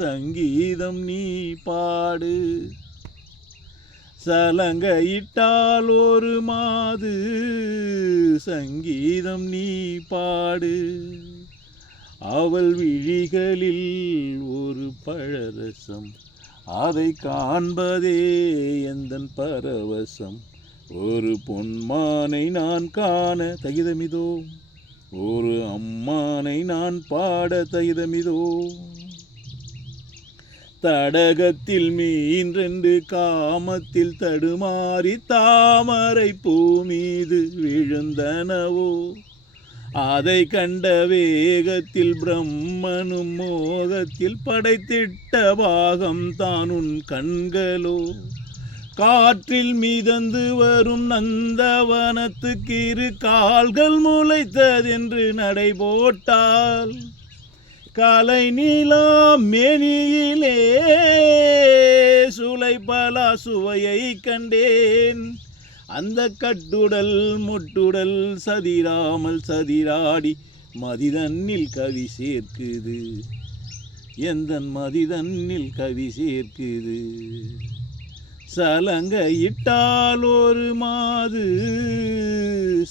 சங்கீதம் நீ பாடு. சலங்கையிட்டால் ஒரு மாது சங்கீதம் நீ பாடு. அவள் விழிகளில் ஒரு பழரசம், அதை காண்பதே எந்தன் பரவசம். ஒரு பொன்மானை நான் காண தகிதமிதோ, ஒரு அம்மானை நான் பாட தகிதமிதோ. தடகத்தில் மீன் ரெண்டு காமத்தில் தடுமாறி தாமரை பூ மீது விழுந்தனவோ. அதை கண்ட வேகத்தில் பிரம்மனும் மோகத்தில் படைத்திட்ட பாகம் தான் உன் கண்களோ. காற்றில் மிதந்து வரும் நந்தவனத்துக்கு இரு கால்கள் முளைத்ததென்று நடை போட்டால், கலை நீலாம் மேனியிலே சுளைபலா சுவையை கண்டேன். அந்த கட்டுடல் முட்டுடல் சதிராமல் சதிராடி மதிதன்னில் கவி சேர்க்குது, எந்தன் மதிதன்னில் கவி சேர்க்குது. சலங்கையிட்டால் ஒரு மாது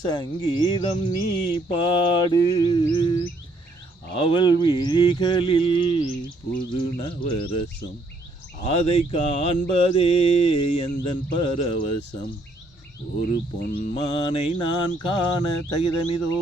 சங்கீதம் நீ பாடு. அவள் விழிகளில் புது நவரசம், அதை காண்பதே எந்தன் பரவசம். ஒரு பொன்மானை நான் காண தகிதமிதோ.